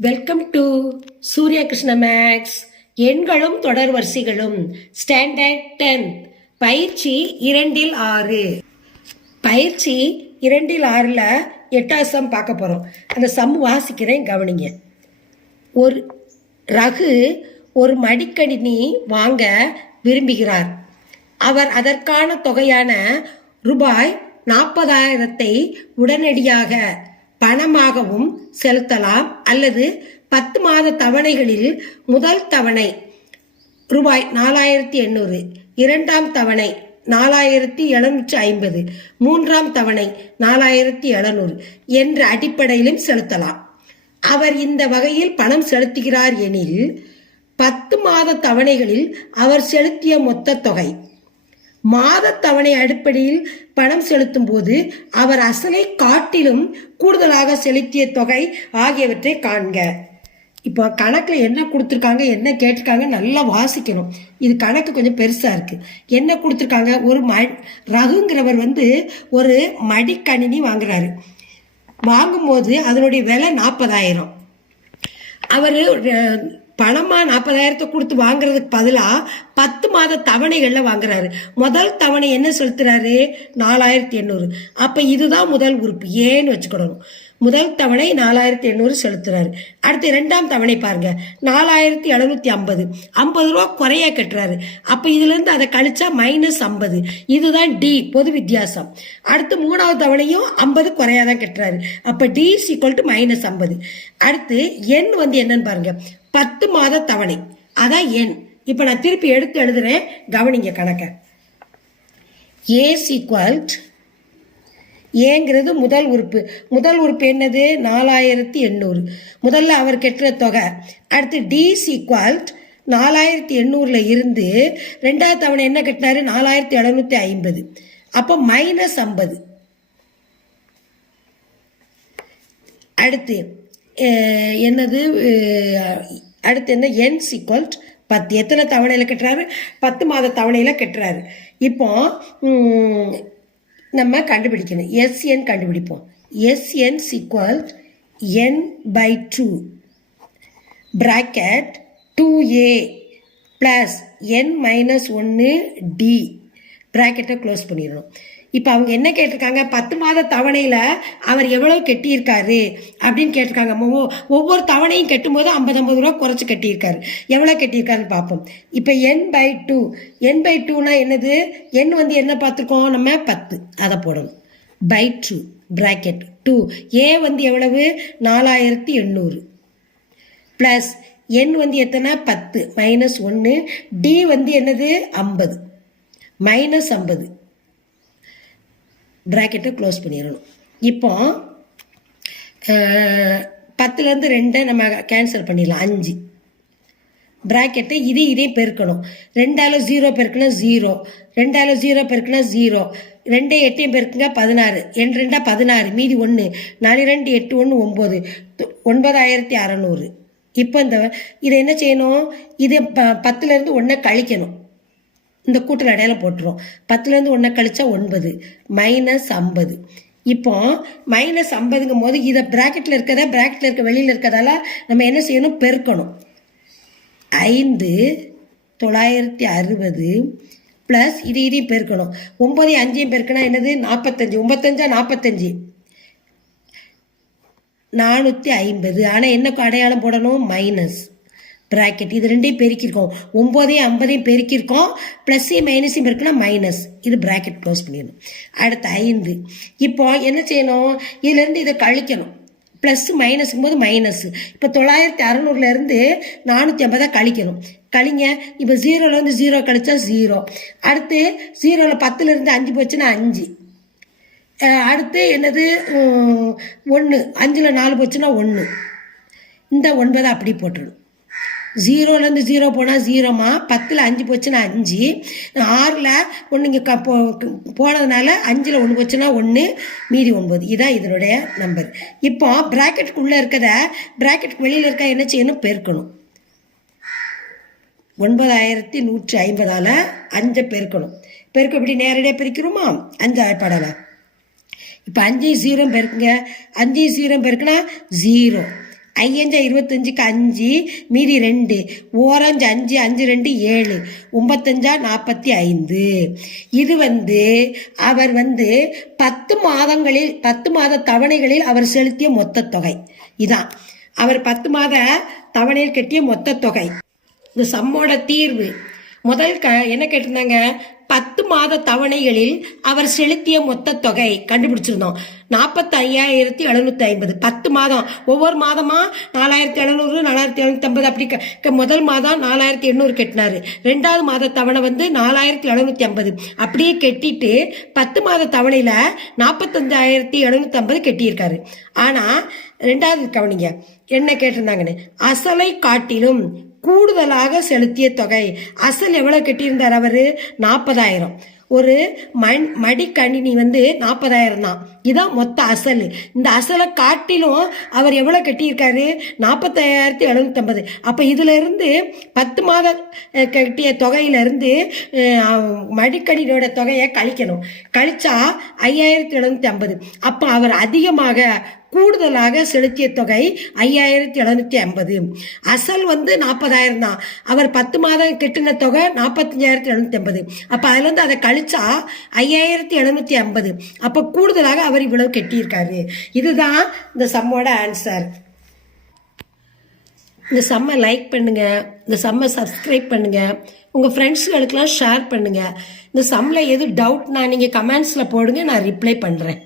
Welcome to Surya Krishna maths. எண்களும் தொடர் வரிசைகளும் standard 10 பயிற்சி 2-6. பயிற்சி 2-6ல் 8வது சம் பார்க்க போகிறோம். அந்த சம் வாசிக்கிறேன், கவனிங்க. ஒரு ரகு ஒரு மடிக்கணினி வாங்க விரும்புகிறார். அவர் அதற்கான தொகையான ரூபாய் 40,000 உடனடியாக பணமாகவும் செலுத்தலாம் அல்லது 10 மாத தவணைகளில் முதல் தவணை ரூபாய் 4,800, இரண்டாம் தவணை 4,750, மூன்றாம் தவணை 4,700 என்ற அடிப்படையிலும் செலுத்தலாம். அவர் இந்த வகையில் பணம் செலுத்துகிறார் எனில் 10 மாத தவணைகளில் அவர் செலுத்திய மொத்த தொகை, மாத தவணை அடிப்படையில் பணம் செலுத்தும் போது அவர் அசலை காட்டிலும் கூடுதலாக செலுத்திய தொகை ஆகியவற்றை காண்க. இப்போ கணக்கில் என்ன கொடுத்துருக்காங்க, என்ன கேட்டிருக்காங்க, நல்லா வாசிக்கணும். இது கணக்கு கொஞ்சம் பெருசாக இருக்குது. என்ன கொடுத்துருக்காங்க, ஒரு ரகுங்கிறவர் ஒரு மடிக்கணினி வாங்குறாரு. வாங்கும்போது அதனுடைய விலை 40,000. அவர் பணமாக 40,000 கொடுத்து வாங்குறதுக்கு பதிலாக 10 மாத தவணைகளில் வாங்குறாரு. முதல் தவணை என்ன செலுத்துறாரு, 4,800. அப்போ இதுதான் முதல் உறுப்பு, ஏன்னு வச்சுக்கிடணும். முதல் தவணை 4,800 செலுத்துறாரு. அடுத்து இரண்டாம் தவணை பாருங்க, 4,750, 50 ரூபா குறையா கட்டுறாரு. அப்போ இதுலேருந்து அதை கழிச்சா -50. இதுதான் டி, பொது வித்தியாசம். அடுத்து மூணாவது தவணையும் 50 குறையா தான் கட்டுறாரு. அப்போ டி = -50. அடுத்து எண் என்னன்னு பாருங்க, 10 மாத தவணை, அதான் எண். இப்போ நான் திருப்பி எடுத்து எழுதுறேன், கவனிங்க கணக்க. ஏங்கிறது முதல் உறுப்பு. முதல் உறுப்பு என்னது, 4,800. முதல்ல அவர் கட்டுற தொகை. அடுத்து டி = 4,800ல் இருந்து ரெண்டாவது தவணை என்ன கட்டினாரு, 4,750. அப்போ -50. அடுத்து என்னது, அடுத்து என்ன, என் = 10. எத்தனை தவணையில் கட்டுறாரு, 10 மாத தவணையில் கட்டுறாரு. இப்போ நம்ம கண்டுபிடிக்கணும், எஸ்என் கண்டுபிடிப்போம். S N = n/2 bracket 2a + n-1 d பிராக்கெட்டை க்ளோஸ் பண்ணிடணும். இப்போ அவங்க என்ன கேட்டிருக்காங்க, 10 மாத தவணையில் அவர் எவ்வளவு கட்டியிருக்காரு அப்படின்னு கேட்டிருக்காங்க. ஒவ்வொரு தவணையும் கட்டும்போது 50 ரூபா குறைச்சி கட்டியிருக்காரு. எவ்வளோ கட்டியிருக்காருன்னு பார்ப்போம். இப்போ n/2, n/2னா என்னது, n என்ன பார்த்துருக்கோம் நம்ம, 10, அதை போடணும். /2 பிராக்கெட் 2, ஏ எவ்வளவு, 4,800 ப்ளஸ் n எத்தனை, 10 -1, டி என்னது, 50 -50 பிராக்கெட்டை க்ளோஸ் பண்ணிடணும். இப்போ 10லேருந்து 2 நம்ம கேன்சல் பண்ணிடலாம், 5 பிராக்கெட்டை இதையும் பெருக்கணும். 2ஆல் 0 பெருக்குனா 0, 2ஆல் 0 பெருக்குனா 0, 2 8 பெருக்குங்க 16, என் 2 16, மீதி 1, 4 2 8 1 9, 9,600. இப்போ இதை என்ன செய்யணும், இது 10லேருந்து 1 கழிக்கணும். இந்த கூட்டல் அடையாளம் போட்டுரும். 10லேருந்து 1 கழிச்சா 9, -50. இப்போ -50ங்கும் போது இதை பிராக்கெட்டில் இருக்கிறத பிராக்கெட்டில் இருக்க வெளியில் இருக்கிறதால நம்ம என்ன செய்யணும், பெருக்கணும். 5,960 ப்ளஸ் இதையும் பெருக்கணும். 9 5 பெருக்கினா என்னது, 45, 9 45, 450. ஆனால் என்ன அடையாளம் போடணும், மைனஸ் பிராக்கெட். இது ரெண்டையும் பெருக்கியிருக்கோம், 9 50 பெருக்கியிருக்கோம், ப்ளஸ்ஸையும் மைனஸையும் பெருக்கினா மைனஸ். இது பிராக்கெட் க்ளோஸ் பண்ணிடணும். அடுத்து 5. இப்போ என்ன செய்யணும், இதுலேருந்து இதை கழிக்கணும். ப்ளஸ் மைனஸுங்கும் போது மைனஸ். இப்போ 9,600லேருந்து 450 கழிக்கணும். கழிங்க. இப்போ 0லேருந்து 0 கழிச்சா 0. அடுத்து 0ல் 10லேருந்து 5 போச்சுன்னா 5. அடுத்து என்னது, 1, 5ல் 4 போச்சுன்னா 1. இந்த 9 அப்படி போட்டுடணும். 0லேருந்து 0 போனால் 0மா, 10ல் 5 போச்சுன்னா 5, 6ல் 1 இங்கே போனதுனால 5ல் 1 போச்சுன்னா 1, மீதி 9. இதுதான் இதனுடைய நம்பர். இப்போ பிராக்கெட்டுக்குள்ளே இருக்கிறத பிராக்கெட்டுக்கு வெளியில் இருக்க என்ன செய்யணும், பெருக்கணும். 9,150ஆல் 5 பெருக்கணும். பெருக்க இப்படி நேரடியாக பெருக்கிறோமா, 5 ஆய்ப்பாடலாம். இப்போ 5 0 பெருக்குங்க, 5 0 பெருக்குனா 0. ஐயஞ்சா 25க்கு 5 மீதி 2 ஓரஞ்சு 5 5 2 7 9 45. இது அவர் 10 மாதங்களில் 10 மாத தவணைகளில் அவர் செலுத்திய மொத்த தொகை. இதான் அவர் 10 மாத தவணையில் கட்டிய மொத்த தொகை. இந்த சம்மோட தீர்வு முதல் என்ன கேட்டிருந்தாங்க, 10 மாத தவணைகளில் அவர் செலுத்திய மொத்த தொகை கண்டுபிடிச்சிருந்தோம். 45,750. 10 மாதம், ஒவ்வொரு மாதமா 4,700 4,750 அப்படி. முதல் மாதம் 4,800 கட்டினாரு. 2வது மாத தவணை 4,750 அப்படியே கட்டிட்டு 10 மாத தவணையில 45,750 கட்டியிருக்காரு. ஆனா 2வது கவனிங்க என்ன கேட்டிருந்தாங்கன்னு, அசலை காட்டிலும் கூடுதலாக செலுத்திய தொகை. அசல் எவ்வளவு கட்டியிருந்தார் அவரு? 40,000. ஒரு மடிக்கணினி 40,000 தான். இதான் மொத்த அசல். இந்த அசலை காட்டிலும் அவர் எவ்வளவு கட்டியிருக்காரு? 45,750. அப்ப இதுல இருந்து 10 மாத கட்டிய தொகையில இருந்து மடிக்கணினியோட தொகையை கழிக்கணும். கழிச்சா 5,750. அப்ப அவர் அதிகமாக கூடுதலாக செலுத்திய தொகை 5,750. அசல் 40,000 தான். அவர் 10 மாதம் கட்டின தொகை 45,750. அப்ப அதுல இருந்து அதை கழிச்சா 5,750. அப்ப கூடுதலாக அவர் இவ்வளவு கட்டியிருக்காரு. இதுதான் இந்த சம்மோட ஆன்சர். இந்த சம்மை லைக் பண்ணுங்க, இந்த சம்மை சப்ஸ்கிரைப் பண்ணுங்க, உங்க ஃப்ரெண்ட்ஸ்களுக்கெல்லாம் ஷேர் பண்ணுங்க. இந்த சம்மில் எது டவுட்னா நீங்க கமெண்ட்ஸ்ல போடுங்க, நான் ரிப்ளை பண்றேன்.